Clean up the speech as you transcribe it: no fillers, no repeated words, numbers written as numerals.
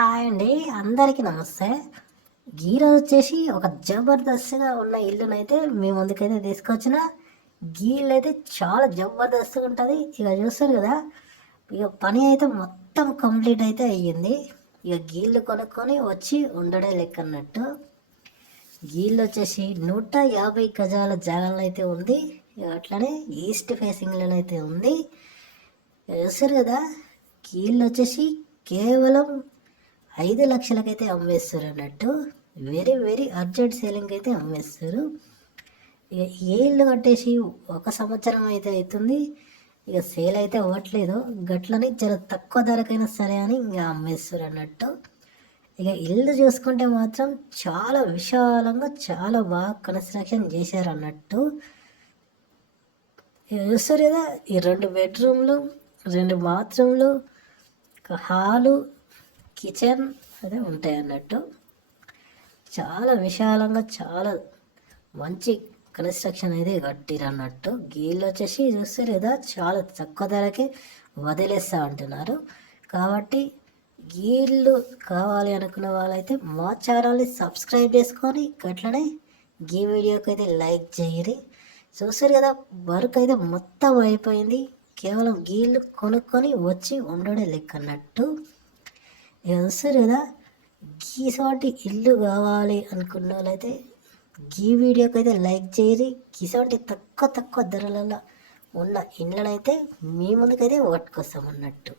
Hi అండి, అందరికీ నమస్తే. ఈరోజు వచ్చేసి ఒక జబర్దస్త్గా ఉన్న ఇల్లునైతే మీ ముందుకైతే తీసుకొచ్చిన. గీళ్ళు అయితే చాలా జబర్దస్త్గా ఉంటుంది. ఇక చూస్తారు కదా, ఇక పని అయితే మొత్తం కంప్లీట్ అయితే అయ్యింది. ఇక గీళ్ళు కొనుక్కొని వచ్చి ఉండడే లెక్క అన్నట్టు. గీళ్ళు వచ్చేసి 150 గజాల జాగాలో అయితే ఉంది. ఇక అట్లనే ఈస్ట్ ఫేసింగ్లో అయితే ఉంది. చూస్తారు కదా, గీళ్ళు వచ్చేసి కేవలం 5 లక్షలకైతే అమ్మేస్తారు అన్నట్టు. వెరీ వెరీ అర్జెంట్ సేలింగ్ అయితే అమ్మేస్తారు. ఇక ఏ ఇల్లు కట్టేసి 1 సంవత్సరం అయితే అవుతుంది. ఇక సేల్ అయితే అవ్వట్లేదు. గట్లని చాలా తక్కువ ధరకైనా సరే అని ఇంకా అమ్మేస్తారు అన్నట్టు. ఇక ఇల్లు చూసుకుంటే మాత్రం చాలా విశాలంగా చాలా బాగా కన్స్ట్రక్షన్ చేశారు అన్నట్టు. ఇక చూస్తారు కదా, ఈ 2 బెడ్రూమ్లు, 2 బాత్రూమ్లు, ఒక హాలు, కిచెన్ అదే ఉంటాయి అన్నట్టు. చాలా విశాలంగా చాలా మంచి కన్స్ట్రక్షన్ అయితే కట్టిరు అన్నట్టు. గీళ్ళు వచ్చేసి చూస్తారు కదా, చాలా తక్కువ ధరకే వదిలేస్తా అంటున్నారు. కాబట్టి గీళ్ళు కావాలి అనుకున్న వాళ్ళైతే మా ఛానల్ని సబ్స్క్రైబ్ చేసుకొని అట్లనే గీ వీడియోకి అయితే లైక్ చేయరి. చూస్తారు కదా, వర్క్ అయితే మొత్తం అయిపోయింది. కేవలం గీళ్ళు కొనుక్కొని వచ్చి ఉండడే లెక్క అన్నట్టు. చూస్తారు కదా, గీసాటి ఇల్లు కావాలి అనుకున్న వాళ్ళైతే గీ వీడియోకి అయితే లైక్ చేయరి. గీసాటి తక్కువ ధరలలో ఉన్న ఇళ్ళనైతే మీ ముందుకైతే పట్టుకొస్తాం అన్నట్టు.